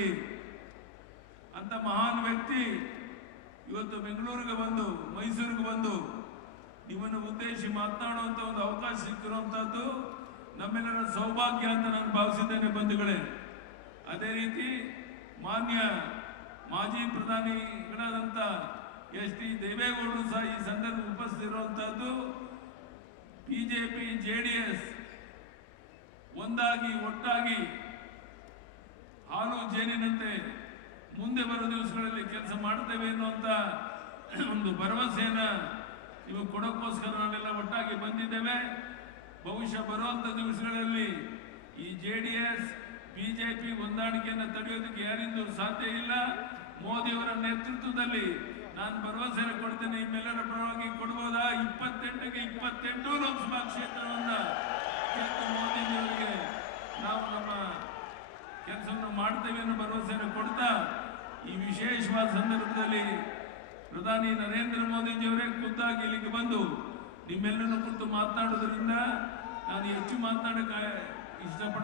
ಸಂದರ್ಭದಲ್ಲಿ ಅಂತ ಮಹಾನ್ ವ್ಯಕ್ತಿ ಇವತ್ತು ಬೆಂಗಳೂರಿಗೆ ಬಂದು ಮೈಸೂರಿಗೆ ಬಂದು ನಿಮ್ಮನ್ನು ಉದ್ದೇಶಿಸಿ ಮಾತನಾಡುವಂಥ ಒಂದು ಅವಕಾಶ ಸಿಕ್ಕಿರುವಂಥದ್ದು ನಮ್ಮೆಲ್ಲರ ಸೌಭಾಗ್ಯ ಅಂತ ನಾನು ಭಾವಿಸಿದ್ದೇನೆ ಬಂಧುಗಳೇ. ಅದೇ ರೀತಿ ಮಾನ್ಯ ಮಾಜಿ ಪ್ರಧಾನಿಗಳಾದಂಥ ಎಚ್.ಡಿ. ದೇವೇಗೌಡರು ಸಹ ಈ ಸಂದರ್ಭ ಉಪಸ್ಥಿತಿರುವಂತಹದ್ದು. ಬಿಜೆಪಿ ಜೆಡಿಎಸ್ ಒಂದಾಗಿ ಒಟ್ಟಾಗಿ ಹಾಲು ಜೇನಿನಂತೆ ಮುಂದೆ ಬರುವ ದಿವಸಗಳಲ್ಲಿ ಕೆಲಸ ಮಾಡ್ತೇವೆ ಎನ್ನುವಂತ ಒಂದು ಭರವಸೆಯನ್ನ ನೀವು ಕೊಡೋಕ್ಕೋಸ್ಕರ ನಾವೆಲ್ಲ ಒಟ್ಟಾಗಿ ಬಂದಿದ್ದೇವೆ. ಬಹುಶಃ ಬರುವಂತ ದಿವಸಗಳಲ್ಲಿ ಈ ಜೆಡಿಎಸ್ ಬಿಜೆಪಿ ಹೊಂದಾಣಿಕೆಯನ್ನು ತಡೆಯೋದಕ್ಕೆ ಯಾರಿಂದೂ ಸಾಧ್ಯ ಇಲ್ಲ. ಮೋದಿಯವರ ನೇತೃತ್ವದಲ್ಲಿ ನಾನು ಭರವಸೆಯನ್ನು ಕೊಡ್ತೇನೆ. ನಿಮ್ಮೆಲ್ಲರ ಪರವಾಗಿ ಕೊಡಬಹುದಾ? 28ಕ್ಕೆ 28 ಲೋಕಸಭಾ ಕ್ಷೇತ್ರವನ್ನ ಮೋದಿಜಿಯವರಿಗೆ ನಾವು ನಮ್ಮ ಕೆಲಸವನ್ನು ಮಾಡ್ತೇವೆ ಅನ್ನೋ ಭರವಸೆಯನ್ನು ಕೊಡ್ತಾ ಈ ವಿಶೇಷವಾದ ಸಂದರ್ಭದಲ್ಲಿ ಪ್ರಧಾನಿ ನರೇಂದ್ರ ಮೋದಿಜಿಯವರೇ ಖುದ್ದಾಗಿ ಇಲ್ಲಿಗೆ ಬಂದು ನಿಮ್ಮೆಲ್ಲರನ್ನು ಕುರಿತು ಮಾತನಾಡುವುದರಿಂದ ನಾನು ಹೆಚ್ಚು ಮಾತನಾಡಕ್ಕೆ ಇಷ್ಟಪಡ